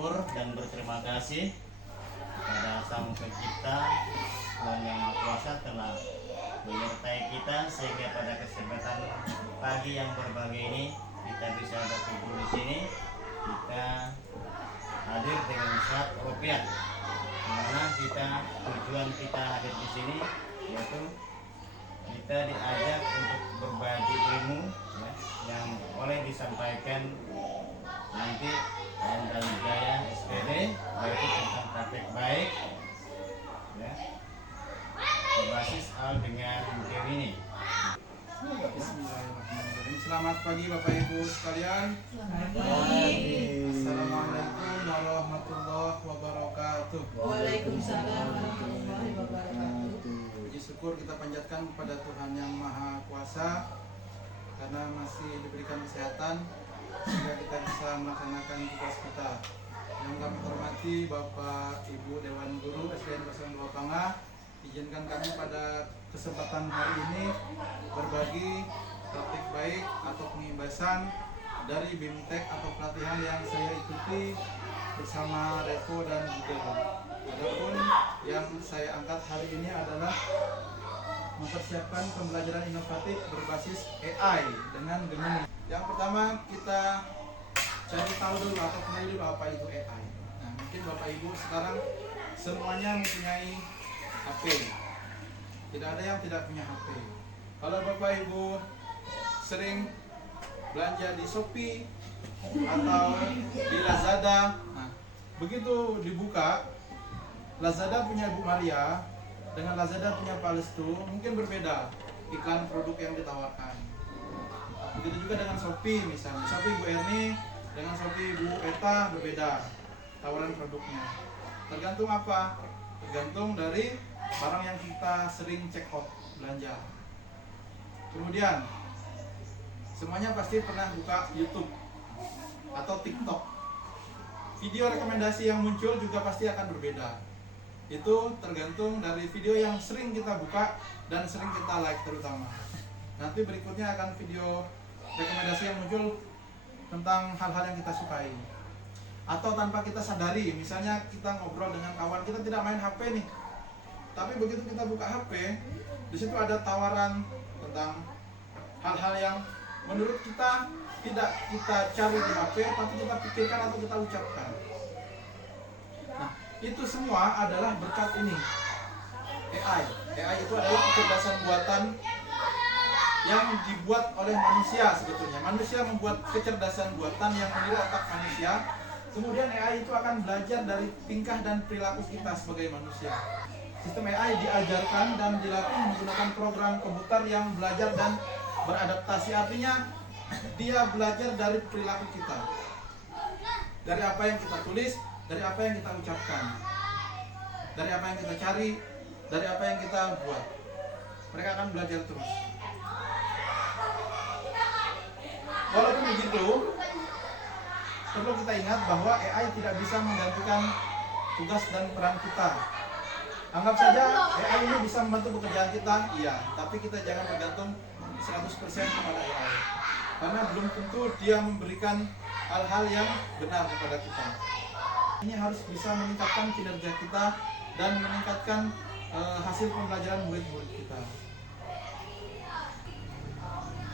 bersyukur dan berterima kasih kepada Sang Pencipta Tuhan Yang Maha Kuasa telah menyertai kita sehingga pada kesempatan pagi yang berbahagia ini kita bisa berkumpul di sini. Kita hadir dengan sehat rupiah, karena tujuan kita hadir di sini yaitu kita diajak untuk berbagi ilmu ya, yang boleh disampaikan nanti dan Jaya SPD, yaitu tentang praktek baik ya, berbasis hal dengan teori ini. Bismillahirrahmanirrahim. Selamat pagi Bapak Ibu sekalian. Assalamualaikum warahmatullahi wabarakatuh. Waalaikumsalam warahmatullahi wabarakatuh. Puji syukur kita panjatkan kepada Tuhan Yang Maha Kuasa karena masih diberikan kesehatan sehingga kita bisa melaksanakan tugas kita. Yang kami hormati Bapak Ibu Dewan Guru SDN 02 Pangah, izinkan kami pada kesempatan hari ini berbagi praktik baik atau pengibasan dari BIMTEK atau pelatihan yang saya ikuti bersama Revo dan Google. Adapun yang saya angkat hari ini adalah mempersiapkan pembelajaran inovatif berbasis AI dengan Gemini. Yang pertama kita cari tahu dulu atau kenal dulu apa itu AI. Nah, mungkin Bapak Ibu sekarang semuanya mempunyai HP. Tidak ada yang tidak punya HP. Kalau Bapak Ibu sering belanja di Shopee atau di Lazada, nah, begitu dibuka Lazada punya Ibu Maria dengan Lazada punya Pak Lestu mungkin berbeda iklan produk yang ditawarkan. Begitu juga dengan Shopee misalnya, Shopee Bu Erni dengan Shopee Bu Eta berbeda tawaran produknya. Tergantung apa? Tergantung dari barang yang kita sering check out belanja. Kemudian semuanya pasti pernah buka YouTube atau TikTok. Video rekomendasi yang muncul juga pasti akan berbeda. Itu tergantung dari video yang sering kita buka dan sering kita like terutama. Nanti berikutnya akan video rekomendasi yang muncul tentang hal-hal yang kita sukai. Atau tanpa kita sadari, misalnya kita ngobrol dengan kawan, kita tidak main HP nih. Tapi begitu kita buka HP, di situ ada tawaran tentang hal-hal yang menurut kita tidak kita cari di HP, tapi kita pikirkan atau kita ucapkan. Nah, itu semua adalah berkat ini, AI. AI itu adalah kecerdasan buatan yang dibuat oleh manusia sebetulnya. Manusia membuat kecerdasan buatan yang meniru otak manusia. Kemudian AI itu akan belajar dari tingkah dan perilaku kita sebagai manusia. Sistem AI diajarkan dan dilatih menggunakan program komputer yang belajar dan beradaptasi. Artinya dia belajar dari perilaku kita, dari apa yang kita tulis, dari apa yang kita ucapkan, dari apa yang kita cari, dari apa yang kita buat. Mereka akan belajar terus. Walaupun begitu, perlu kita ingat bahwa AI tidak bisa menggantikan tugas dan peran kita. Anggap saja AI ini bisa membantu pekerjaan kita, iya, tapi kita jangan bergantung 100% kepada AI. Karena belum tentu dia memberikan hal-hal yang benar kepada kita. Ini harus bisa meningkatkan kinerja kita dan meningkatkan hasil pembelajaran murid-murid kita.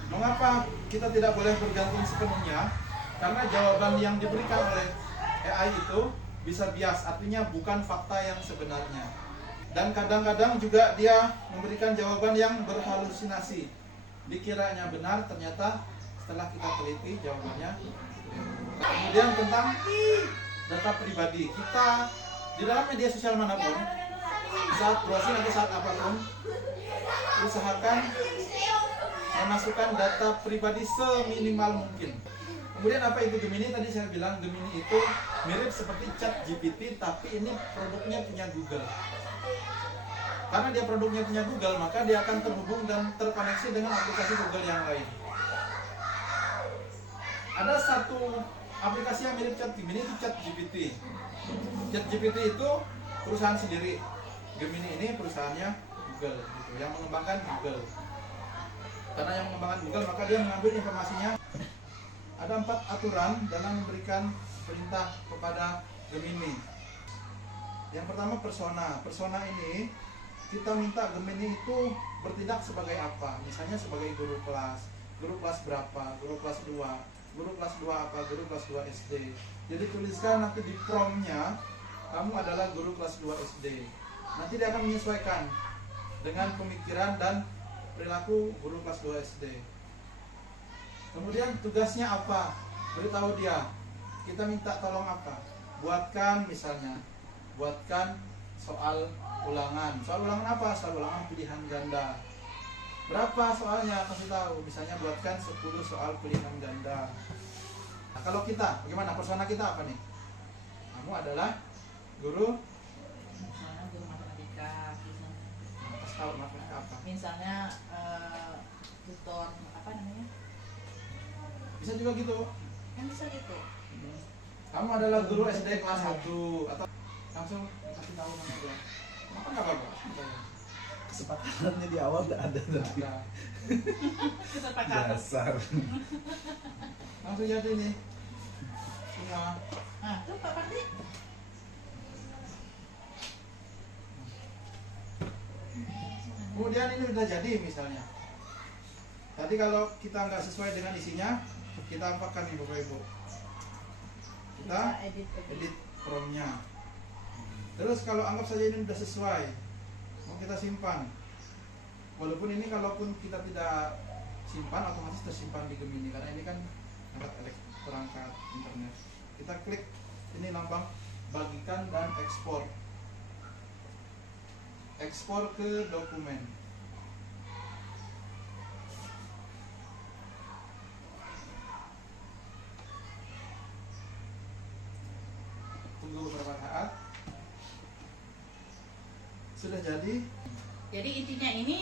Mengapa kita tidak boleh bergantung sepenuhnya? Karena jawaban yang diberikan oleh AI itu bisa bias, artinya bukan fakta yang sebenarnya. Dan kadang-kadang juga dia memberikan jawaban yang berhalusinasi. Dikiranya benar, ternyata setelah kita teliti jawabannya. Kemudian tentang data pribadi. Kita di dalam media sosial manapun, saat browsing atau saat apapun, usahakan memasukkan data pribadi seminimal mungkin. Kemudian apa itu Gemini? Tadi saya bilang Gemini itu mirip seperti ChatGPT, tapi ini produknya punya Google. Karena dia produknya punya Google, maka dia akan terhubung dan terkoneksi dengan aplikasi Google yang lain. Ada satu aplikasi yang mirip ChatGPT, itu ChatGPT. ChatGPT itu perusahaan sendiri. Gemini ini perusahaannya Google, gitu, yang mengembangkan Google. Karena yang mengembangkan Google, maka dia mengambil informasinya. Ada 4 aturan dalam memberikan perintah kepada Gemini. Yang pertama persona. Persona ini kita minta Gemini itu bertindak sebagai apa? Misalnya sebagai guru kelas. Guru kelas berapa? Guru kelas 2. Guru kelas 2 apa? Guru kelas 2 SD. Jadi tuliskan nanti di promnya kamu adalah guru kelas 2 SD. Nanti dia akan menyesuaikan dengan pemikiran dan perilaku guru kelas 2 SD. Kemudian tugasnya apa? Beritahu dia. Kita minta tolong apa? Buatkan misalnya, buatkan soal ulangan. Soal ulangan apa? Soal ulangan pilihan ganda. Berapa soalnya? Kasih tahu. Misalnya buatkan 10 soal pilihan ganda. Nah, kalau kita, bagaimana? Persona kita apa nih? Kamu adalah guru. Misalnya guru matematika, misalnya. Kasih tahu matematika apa? Misalnya tutor apa namanya? Bisa juga gitu. Kan bisa gitu. Kamu adalah guru SD kelas 1 atau langsung kasih tahu nama dia. Apa nggak apa-apa? Kesepakatannya di awal nggak ada tapi Ada. Kesepakatan. dasar. Langsung jadi nih. Semua. Nah, tuh Pak Pardi. Kemudian ini udah jadi misalnya. Tadi kalau kita nggak sesuai dengan isinya, kita apakan nih Bapak Ibu? Kita edit promnya. Terus kalau anggap saja ini udah sesuai, mau kita simpan. Walaupun ini kalaupun kita tidak simpan otomatis tersimpan di Gemini karena ini kan perangkat internet. Kita klik ini lambang bagikan dan ekspor. Ekspor ke dokumen. Tunggu beberapa saat. Sudah jadi. Jadi intinya ini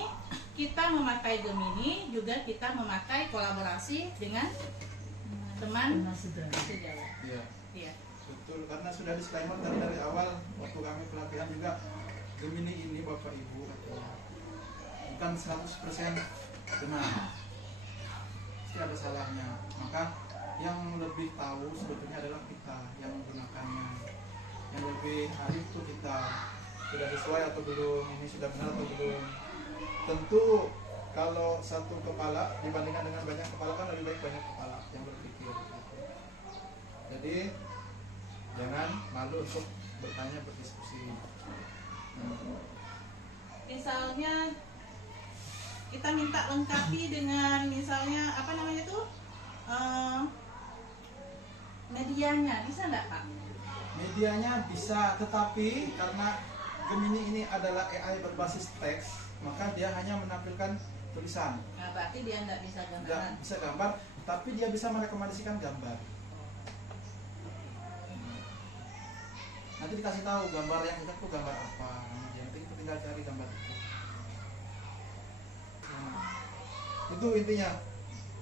kita memakai Gemini, juga kita memakai kolaborasi dengan teman sejawat. Iya, Iya. betul. Karena sudah disclaimer tadi dari awal waktu kami pelatihan juga Gemini ini Bapak Ibu bukan 100% benar. Pasti ada salahnya. Maka yang lebih tahu sebetulnya adalah kita yang menggunakannya. Yang lebih arif itu kita. Sudah sesuai atau belum, ini sudah benar atau belum. Tentu kalau satu kepala dibandingkan dengan banyak kepala kan lebih baik banyak kepala yang berpikir gitu. Jadi jangan malu untuk bertanya, berdiskusi. Misalnya kita minta lengkapi dengan misalnya apa namanya tuh medianya, bisa nggak Pak? Medianya bisa, tetapi karena Gemini ini adalah AI berbasis teks, maka dia hanya menampilkan tulisan. Nah, berarti dia nggak bisa Nggak gambaran. bisa gambar, tapi dia bisa merekomendasikan gambar. Nanti dikasih tahu gambar yang kita tuh gambar apa. Nanti kita tinggal cari gambar itu. Nah, itu intinya.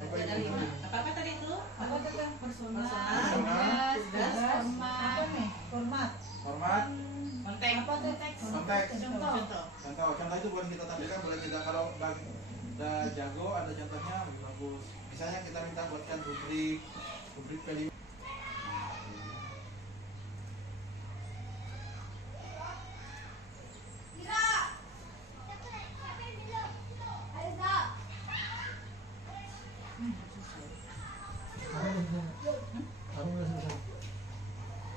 Bapak Ada Ibu. 5. Apa tadi itu? Apa tuh kan persona, Persona, tugas, format, apa nih? Format. Format, Konten. Apa tuh teks? konteks. Contoh. Contoh. Contoh itu boleh kita tampilkan, boleh tidak. Kalau udah jago ada contohnya lebih bagus. Misalnya kita minta buatkan rubrik kali.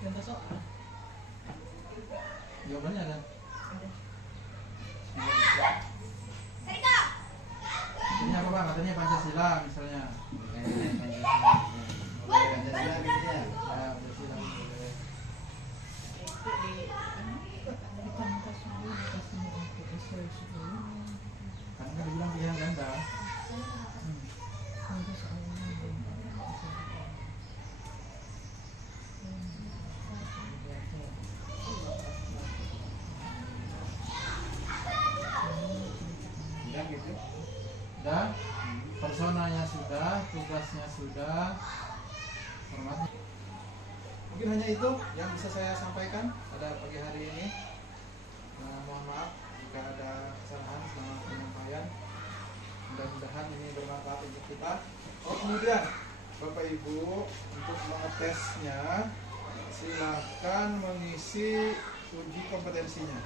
Contoh soal. Jawabannya ada. Ini apa bang? Katanya Pancasila misalnya. Pancasila gitu ya. Ya, Pancasila boleh. Itu di Kan kan bilang pilihan ganda. Bilang gitu. Dan personanya sudah, tugasnya sudah, formatnya. Mungkin hanya itu yang bisa saya sampaikan pada pagi hari ini. Mohon maaf jika ada kesalahan selama penyampaian. Mudah-mudahan ini bermanfaat untuk kita. Oh kemudian Bapak Ibu untuk mengetesnya Silahkan mengisi uji kompetensinya.